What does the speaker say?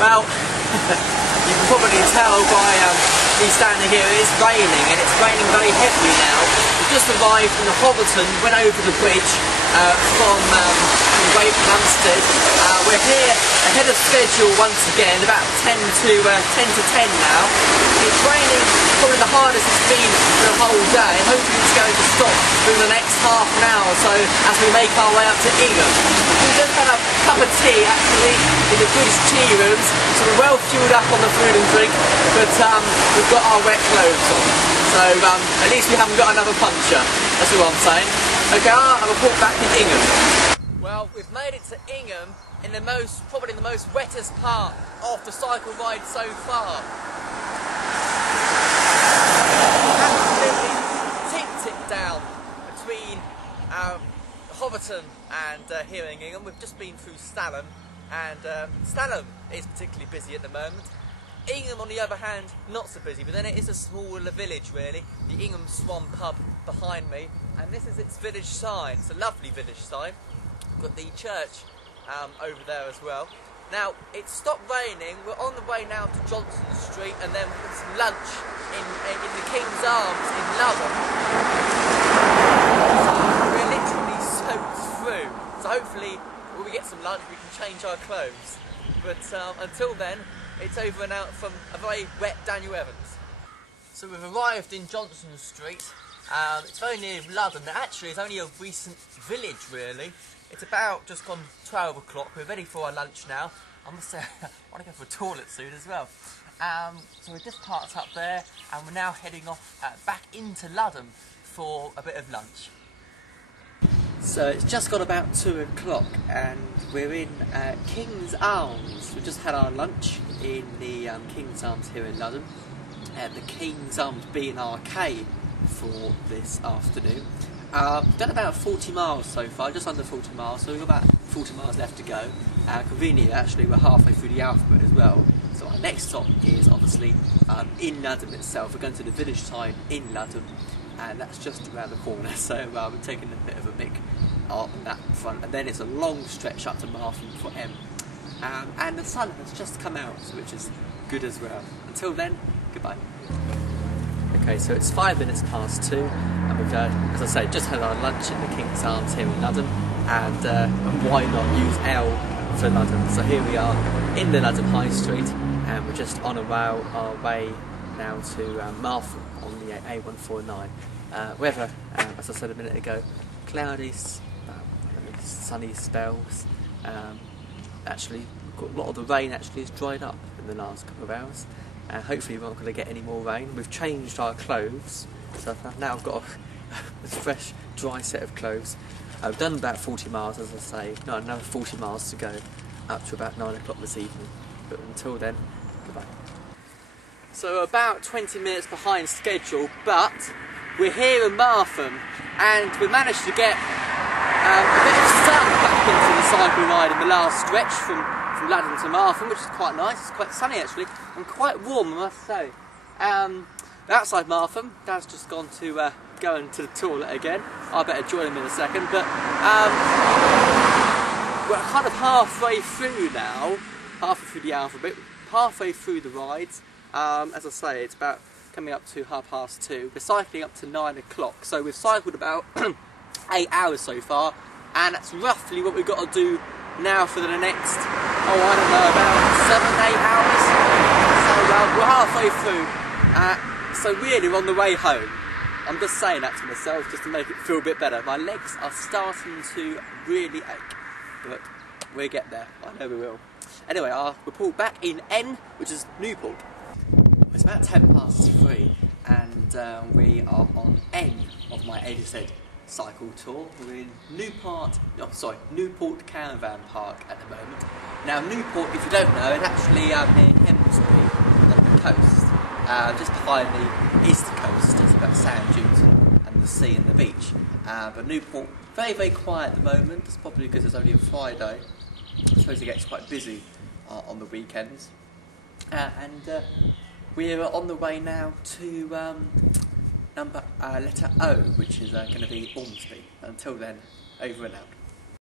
Well, you can probably tell by me standing here, it is raining, and it's raining very heavily now. We've just arrived in Hobbiton, went over the bridge from Great Hampstead. We're here ahead of schedule once again, about 10 to 10 now. It's raining probably the hardest it's been for the whole day, and hopefully it's going to stop in the next half an hour or so as we make our way up to Ingham. We just had a cup of tea actually in the British tea rooms, so we're well fueled up on the food and drink, but we've got our wet clothes on. So at least we haven't got another puncture, that's what I'm saying. Okay, I'll report back in Ingham. Well, we've made it to Ingham in probably the most wettest part of the cycle ride so far. Absolutely tick down between Hobbiton and here in Ingham. We've just been through Stalham, and Stalham is particularly busy at the moment. Ingham, on the other hand, not so busy, but then it is a smaller village really. The Ingham Swan pub behind me, and this is its village sign. It's a lovely village sign. We've got the church over there as well. Now, it's stopped raining. We're on the way now to Johnson Street, and then we've got some lunch in the King's Arms in London. So we're literally soaked through. So hopefully, when we get some lunch, we can change our clothes. But until then, it's over and out from a very wet Daniel Evans. So we've arrived in Johnson Street. It's very near London. Actually, it's only a recent village, really. It's about just gone 12 o'clock. We're ready for our lunch now. I must say, I want to go for a toilet soon as well. So we're just parked up there, and we're now heading off back into London for a bit of lunch. So it's just got about 2 o'clock, and we're in King's Arms. We've just had our lunch in the King's Arms here in London. The King's Arms being arcade for this afternoon. We've done about 40 miles so far, just under 40 miles, so we've got about 40 miles left to go. Conveniently, actually, we're halfway through the alphabet as well. So our next stop is obviously in London itself. We're going to the village sign in London, and that's just around the corner, so we're taking a bit of a mick on that front. And then it's a long stretch up to Martham for M. And the sun has just come out, which is good as well. Until then, goodbye. Okay, so it's 5 minutes past 2, and we've, as I say, just had our lunch in the King's Arms here in London, and why not use L for London? So here we are in the London High Street, and we're just on our way now to Norfolk on the A149. Weather, as I said a minute ago, cloudy, sunny spells. Actually, a lot of the rain actually has dried up in the last couple of hours. Hopefully we're not going to get any more rain. We've changed our clothes, so now I've got a fresh, dry set of clothes. I've done about 40 miles, as I say. No, another 40 miles to go, up to about 9 o'clock this evening. But until then, goodbye. So about 20 minutes behind schedule, but we're here in Martham, and we managed to get a bit of sun back into the cycle ride in the last stretch from London to Martham, which is quite nice. It's quite sunny actually, and quite warm, I must say. Outside Martham, Dad's just gone to go into the toilet again. I better join him in a second, but we're kind of halfway through now, halfway through the alphabet, halfway through the rides. As I say, it's about coming up to 2:30. We're cycling up to 9 o'clock, so we've cycled about 8 hours so far, and that's roughly what we've got to do now for the next, I don't know, about 7-8 hours. So we're halfway through. So really we're on the way home. I'm just saying that to myself just to make it feel a bit better. My legs are starting to really ache, but we'll get there. I know we will. Anyway, I'll report back in N, which is Newport. It's about 3:10, and we are on N of my A to Z cycle tour. We're in Newport Caravan Park at the moment. Now Newport, if you don't know, is actually near Hemsbury on the coast, just behind the east coast. It's about sand dunes and the sea and the beach. But Newport, very, very quiet at the moment. It's probably because it's only a Friday. I suppose it gets quite busy on the weekends. We're on the way now to letter O, which is going to be Ormsby. Until then, over and out.